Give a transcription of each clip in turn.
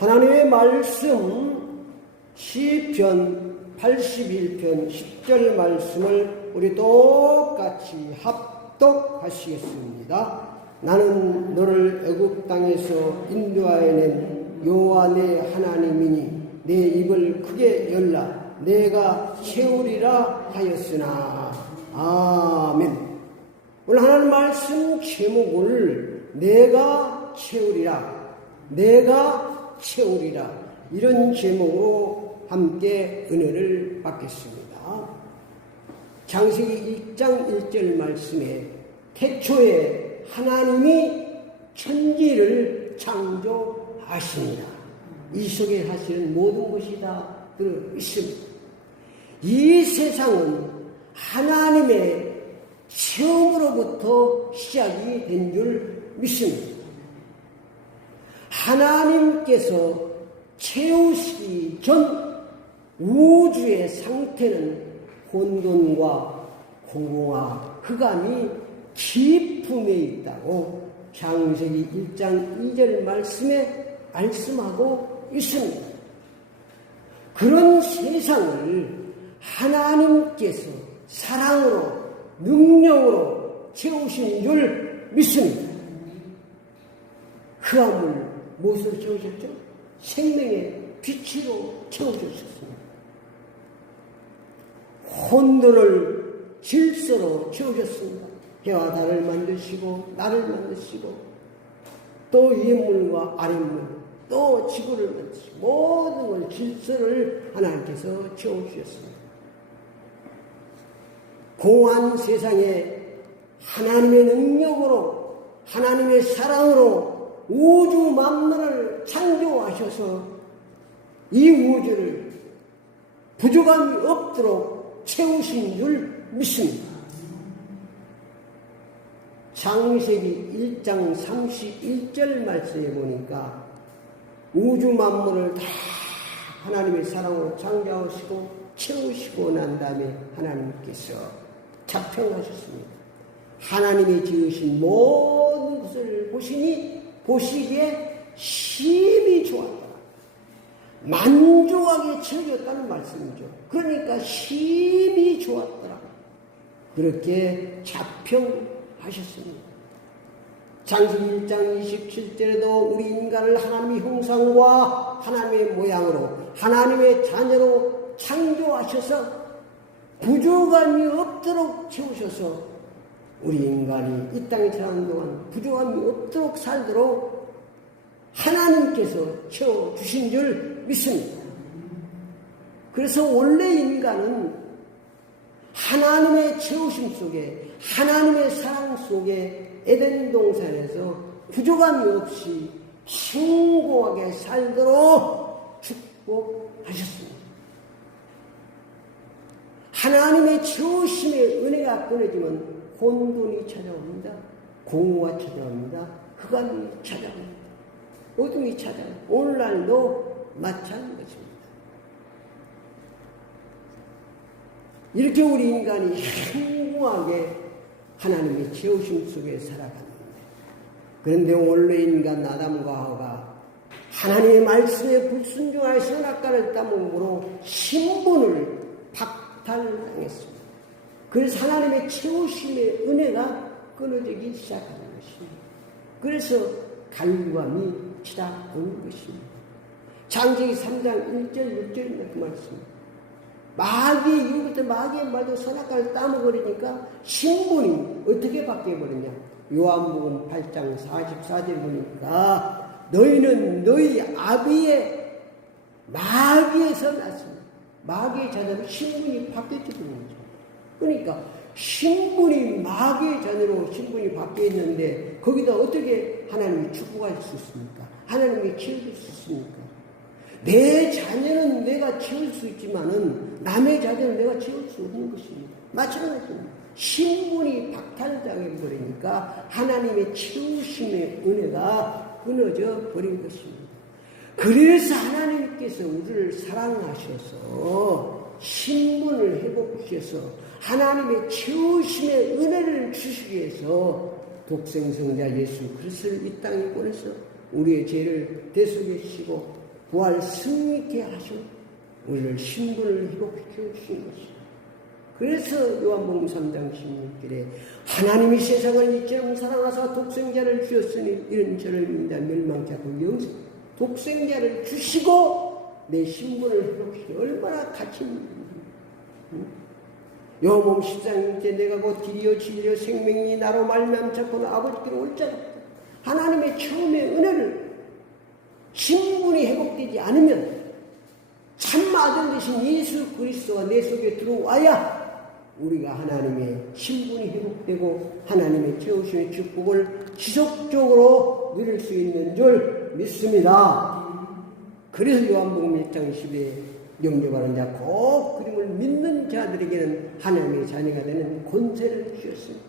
하나님의 말씀 시편 81편 10절 말씀을 우리 똑같이 합독하시겠습니다. 나는 너를 애굽 땅에서 인도하여 낸 여호와 내 하나님이니 내 입을 크게 열라 내가 채우리라 하였으나. 아멘. 오늘 하나님 말씀 제목을 내가 채우리라, 내가 채우리라, 이런 제목으로 함께 은혜를 받겠습니다. 창세기 1장 1절 말씀에 태초에 하나님이 천지를 창조하십니다. 이 속에 사실은 모든 것이 다 들어있습니다. 이 세상은 하나님의 처음으로부터 시작이 된 줄 믿습니다. 하나님께서 채우시기 전 우주의 상태는 혼돈과 공허와 흑암이 깊음에 있다고 창세기 1장 2절 말씀에 말씀하고 있습니다. 그런 세상을 하나님께서 사랑으로 능력으로 채우신 줄 믿습니다. 흑암을 무엇으로 채우셨죠? 생명의 빛으로 채워주셨습니다. 혼돈을 질서로 채우셨습니다. 해와 달을 만드시고 나를 만드시고 또 위물과 아랫물 또 지구를 만드시고 모든 걸 질서를 하나님께서 채워주셨습니다. 공한 세상에 하나님의 능력으로 하나님의 사랑으로 우주 만물을 창조하셔서 이 우주를 부족함이 없도록 채우신 줄 믿습니다. 창세기 1장 31절 말씀에 보니까 우주 만물을 다 하나님의 사랑으로 창조하시고 채우시고 난 다음에 하나님께서 자평하셨습니다. 하나님이 지으신 모든 것을 보시기에 심히 좋았다. 만족하게 채워졌다는 말씀이죠. 그러니까 심히 좋았더라. 그렇게 자평하셨습니다. 창세기 1장 27절에도 우리 인간을 하나님의 형상과 하나님의 모양으로 하나님의 자녀로 창조하셔서 부족함이 없도록 채우셔서 우리 인간이 이 땅에 사는 동안 부족함이 없도록 살도록 하나님께서 채워주신 줄 믿습니다. 그래서 원래 인간은 하나님의 채우심 속에 하나님의 사랑 속에 에덴 동산에서 부족함이 없이 풍부하게 살도록 축복하셨습니다. 하나님의 채우심의 은혜가 끊어지면 혼돈이 찾아옵니다. 공허가 찾아옵니다. 흑암이 찾아옵니다. 어둠이 찾아옵니다. 오늘날도 마찬가지입니다. 이렇게 우리 인간이 행복하게 하나님의 채우심 속에 살아갑니다. 그런데 원래 인간 아담과 하와가 하나님의 말씀에 불순종하여 선악과를 따먹음으로 신분을 박탈당했습니다. 그래서 하나님의 채우심의 은혜가 끊어지기 시작하는 것입니다. 그래서 갈등감이 찾아오는 것입니다. 창세기 3장 1절 6절 그 말씀입니다. 마귀의 이후부터 마귀의 말도 선악과를 따먹으려니까 신분이 어떻게 바뀌어버렸냐. 요한복음 8장 44절 보니까 너희는 너희 아비의 마귀에서 났습니다. 마귀의 자녀로 신분이 바뀌었지 그런 거죠. 그러니까 신분이 마귀의 자녀로 신분이 바뀌었는데 거기다 어떻게 하나님이 축복할 수 있습니까? 하나님이 채워줄 수 있습니까? 내 자녀는 내가 채울 수 있지만은 남의 자녀는 내가 채울 수 없는 것입니다. 마찬가지입니다. 신분이 박탈당해 버리니까 하나님의 채우심의 은혜가 끊어져 버린 것입니다. 그래서 하나님께서 우리를 사랑하셔서 신분을 회복시켜서 하나님의 채우심의 은혜를 주시기 위해서 독생성자 예수 그리스도를 이 땅에 보내서 우리의 죄를 대속해 주시고 부활 승리케 하시고 우리를 신분을 회복시켜 주신 것입니다. 그래서 요한복음 3장 16절에 하나님이 세상을 이처럼 사랑하사 독생자를 주셨으니 이런 저를 인자 멸망치 않고 영생 독생자를 주시고 내 신분을 회복시켜 얼마나 가치 있는 요한복음 14장에 내가 곧 길이요 진리요 생명이 나로 말미암자고는 아버지께로 올 자다. 하나님의 처음의 은혜를 신분이 회복되지 않으면 참 아들 되신 예수 그리스도가 내 속에 들어와야 우리가 하나님의 신분이 회복되고 하나님의 채우심의 축복을 지속적으로 누릴 수 있는 줄 믿습니다. 그래서 요한복음 1장 10에 영접하는 자 곧 그림을 믿는 자들에게는 하나님의 자녀가 되는 권세를 주셨습니다.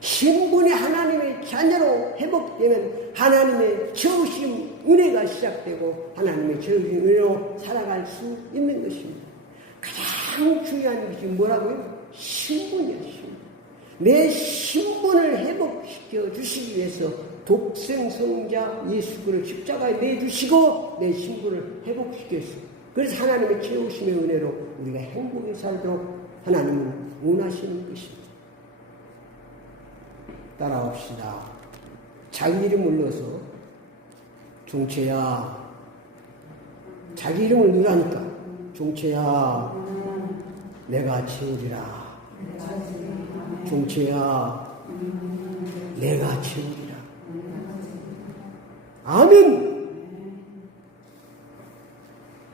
신분이 하나님의 자녀로 회복되면 하나님의 채우심 은혜가 시작되고 하나님의 채우심 은혜로 살아갈 수 있는 것입니다. 가장 중요한 것이 뭐라고요? 신분이야, 신분. 내 신분을 회복시켜 주시기 위해서 독생성자 예수 그리스도를 십자가에 내주시고 내 신분을 회복시켰어요. 그래서 하나님의 채우심의 은혜로 우리가 행복히 살도록 하나님은 원하시는 것입니다. 따라합시다. 자기 이름을 넣어서 종체야, 자기 이름을 넣으라니까 종체야 내가 채우리라. 종체야 내가 채우리라. 아멘.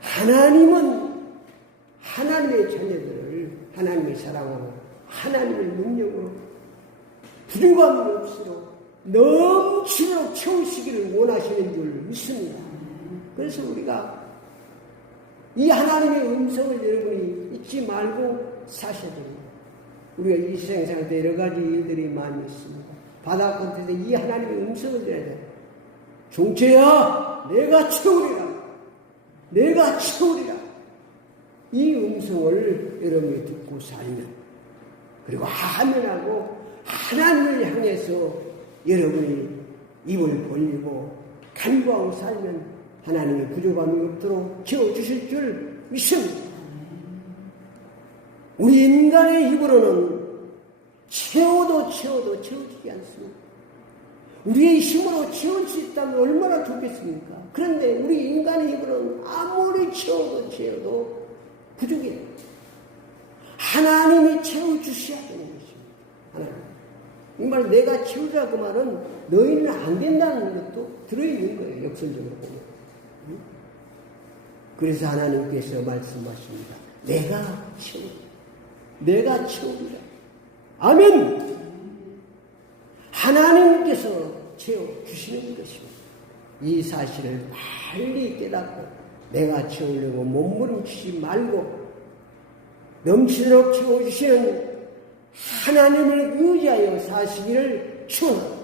하나님은 하나님의 자녀들을 하나님의 사랑으로 하나님의 능력으로 부족함이 없이도 넘치도록 채우시기를 원하시는 줄 믿습니다. 그래서 우리가 이 하나님의 음성을 여러분이 잊지 말고 사셔야 됩니다. 우리가 이 세상 살 때 여러 가지 일들이 많이 있습니다. 바다 끝에서 이 하나님의 음성을 들어야 돼요. 종체야 내가 채우리라. 내가 채우리라. 이 음성을 여러분이 듣고 살면 그리고 하면하고 하나님을 향해서 여러분이 입을 벌리고 간구하고 살면 하나님의 부족함이 없도록 채워주실 줄 믿습니다. 우리 인간의 입으로는 채워도 채워지지 않습니다. 우리의 힘으로 채울 수 있다면 얼마나 좋겠습니까? 그런데 우리 인간의 입으로는 아무리 채워도 부족해요. 하나님이 채워주셔야 되는 것입니다. 하나님. 정말 내가 채우자 그 말은 너희는 안 된다는 것도 들어있는 거예요. 역설적으로 보면. 그래서 하나님께서 말씀하십니다. 내가 채우리라. 아멘. 하나님께서 채워주시는 것입니다. 이 사실을 빨리 깨닫고 내가 채우려고 몸부림치지 말고 넘치도록 채워주시는 하나님을 의지하여 사시기를 축원합니다.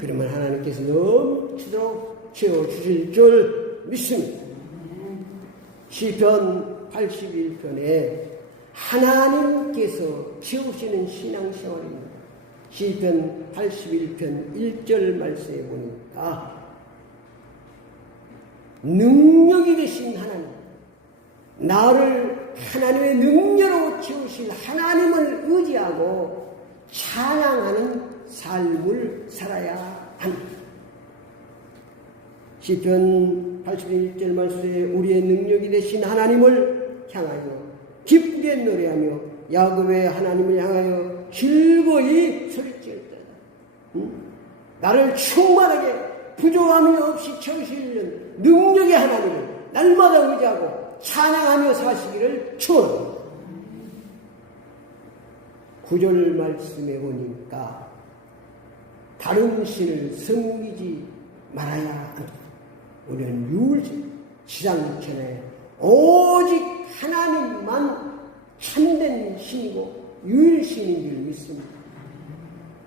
그러면 하나님께서 넘치도록 채워주실 줄 믿습니다. 시편 81편에 하나님께서 채우시는 신앙생활입니다. 시편 81편 1절 말씀에 보니까 능력이 되신 하나님, 나를 하나님의 능력으로 채우신 하나님을 의지하고 찬양하는 삶을 살아야 합니다. 시편 81절 말씀에 우리의 능력이 되신 하나님을 향하여 기쁘게 노래하며 야곱의 하나님을 향하여 즐거이 소리지었다. 나를 충만하게 부족함이 없이 채우시는 능력의 하나님을 날마다 의지하고 찬양하며 사시기를 축원합니다. 9절 말씀에 보니까 다른 신을 섬기지 말아야 한다. 우리는 유일신 지상천에 오직 하나님만 참된 신이고 유일신인 줄 믿습니다.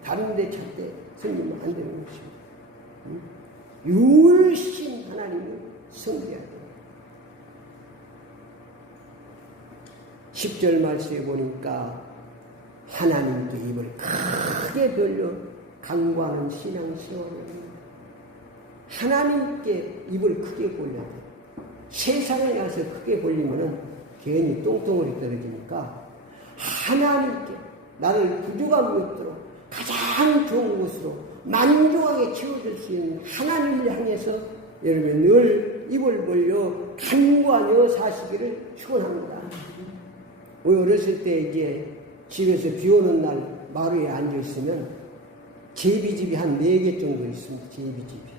다른 데 절대 섬기면 안 되는 것입니다. 유일신 하나님을 섬겨야 됩니다. 10절 말씀에 보니까 하나님께 입을 크게 벌려 간구하는 신앙생활을 합니다. 하나님께 입을 크게 벌려야 돼요. 세상을 가서 크게 벌리면은 괜히 똥덩어리 떨어지니까 하나님께 나를 부족함이 없도록 가장 좋은 곳으로 만족하게 채워줄 수 있는 하나님을 향해서 여러분 늘 입을 벌려 간구하며 사시기를 축원합니다. 우리 어렸을 때 이제 집에서 비 오는 날 마루에 앉아 있으면 제비집이 한 4개 정도 있습니다. 제비집이.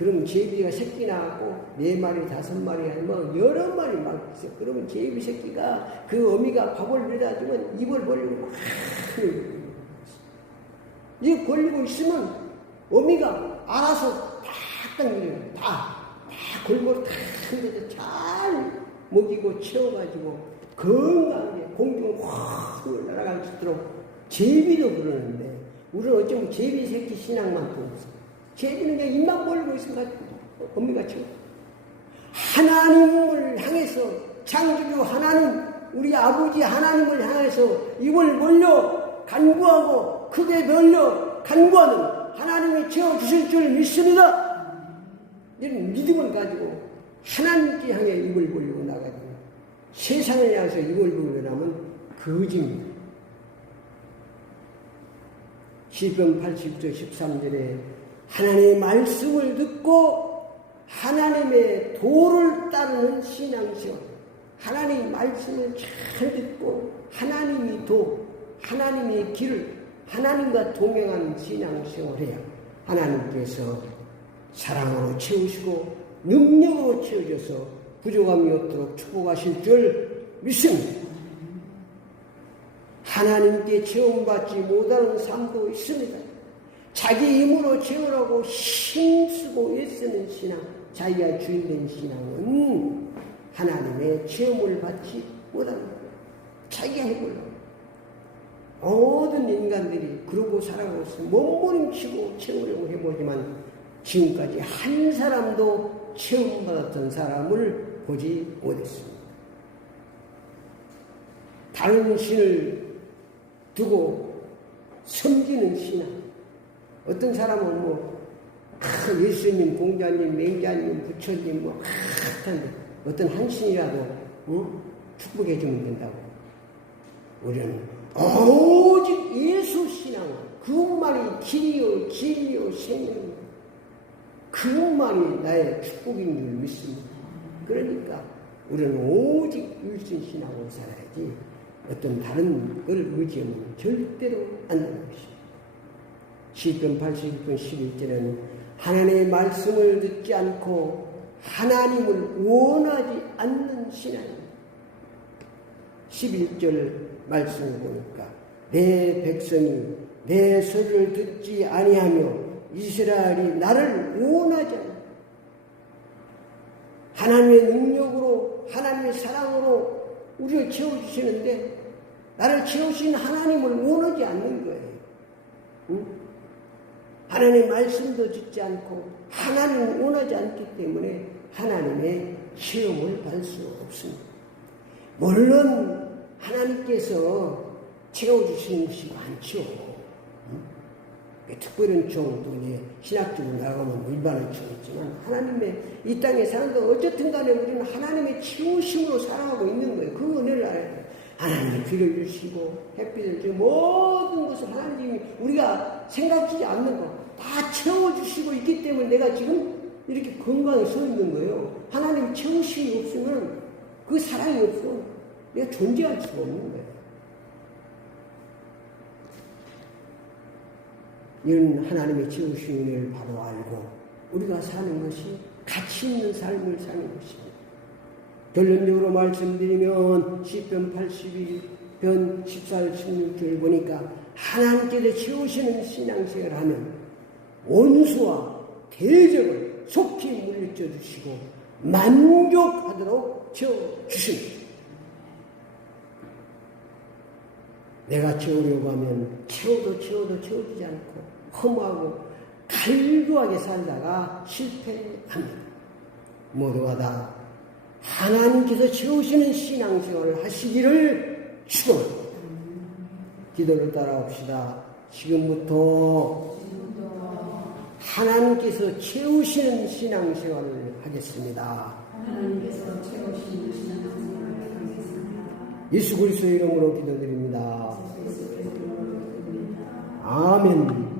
그러면 제비가 새끼 낳고 4마리, 5마리, 뭐 여러 마리 막 있어요. 그러면 제비 새끼가 그 어미가 밥을 내다 주면 입을 벌리고 막 이거 걸리고 있으면 어미가 알아서 딱 당겨요. 다 골고루 다 흔들어서 잘 먹이고 채워가지고 건강하게 공중을 확 날아갈 수 있도록 제비도 그러는데 우리는 어쩌면 제비 새끼 신앙만 보고 있어요. 제비는 그냥 입만 벌리고 있으니까 어미가 채워. 하나님을 향해서 창조주 하나님 우리 아버지 하나님을 향해서 입을 벌려 간구하고 크게 벌려 간구하는 하나님이 채워주실 줄 믿습니다. 이런 믿음을 가지고 하나님께 향해 입을 벌리고 나가지고 세상을 향해서 입을 벌리고 나면 거짓입니다. 시편 80조 13절에 하나님의 말씀을 듣고 하나님의 도를 따르는 신앙생활. 하나님의 말씀을 잘 듣고 하나님의 도, 하나님의 길을 하나님과 동행하는 신앙생활을 해야 하나님께서 사랑으로 채우시고 능력으로 채워져서 부족함이 없도록 축복하실 줄 믿습니다. 하나님께 체험받지 못하는 삶도 있습니다. 자기 힘으로 채우라고 힘쓰고 애쓰는 신앙, 자기가 주인된 신앙은 하나님의 체험을 받지 못하는 거예요. 자기가 해보려고. 모든 인간들이 그러고 살아가고 있어요. 몸부림치고 채우려고 해보지만 지금까지 한 사람도 체험받았던 사람을 보지 못했습니다. 다른 신을 두고 섬기는 신앙. 어떤 사람은 예수님, 공자님, 맹자님, 부처님 한데 어떤 한 신이라도 축복해 주면 된다고. 우리는 오직 예수 신앙, 그것만이 길이요 진리요 생명이요. 그것만이 나의 축복인 줄 믿습니다. 그러니까 우리는 오직 일신 신앙으로 살아야지 어떤 다른 걸 의지하면 절대로 안 되는 것입니다. 시편 81편 11절에는 하나님의 말씀을 듣지 않고 하나님을 원하지 않는 신앙입니다. 11절 말씀을 보니까 내 백성이 내 소리를 듣지 아니하며 이스라엘이 나를 원하지 않는다. 하나님의 능력으로 하나님의 사랑으로 우리를 채워주시는데 나를 채우신 하나님을 원하지 않는 거예요. 응? 하나님의 말씀도 듣지 않고 하나님을 원하지 않기 때문에 하나님의 체험을 받을 수 없습니다. 물론 하나님께서 채워주시는 것이 많죠. 특별한 총도 신학적으로 나가면 일반의 총이 있지만 하나님의 이 땅에 사는도 어쨌든 간에 우리는 하나님의 채우심으로 살아가고 있는 거예요. 그 은혜를 알아야 돼요. 하나님이 비를 주시고 햇빛을 주시고 모든 것을 하나님이 우리가 생각지지 않는 거 다 채워주시고 있기 때문에 내가 지금 이렇게 건강히 서 있는 거예요. 하나님 채우심이 없으면 그 사랑이 없으면 내가 존재할 수가 없는 거예요. 이런 하나님의 채우신 은혜를 바로 알고 우리가 사는 것이 가치 있는 삶을 사는 것입니다. 결론적으로 말씀드리면 시편 82편 14절 16절 보니까 하나님께서 채우시는 신앙생활을 하면 원수와 대적을 속히 물리쳐 주시고 만족하도록 채워주십니다. 내가 채우려고 하면 채워도 채워지지 않고 허무하고 갈구하게 살다가 실패합니다. 모두가 다 하나님께서 채우시는 신앙생활을 하시기를 축원합니다. 기도를 따라합시다. 지금부터 하나님께서 채우시는 신앙생활을 하겠습니다. 하나님께서 최고신 신앙을 감사합니다. 예수 그리스도의 이름으로 기도드립니다. 아멘.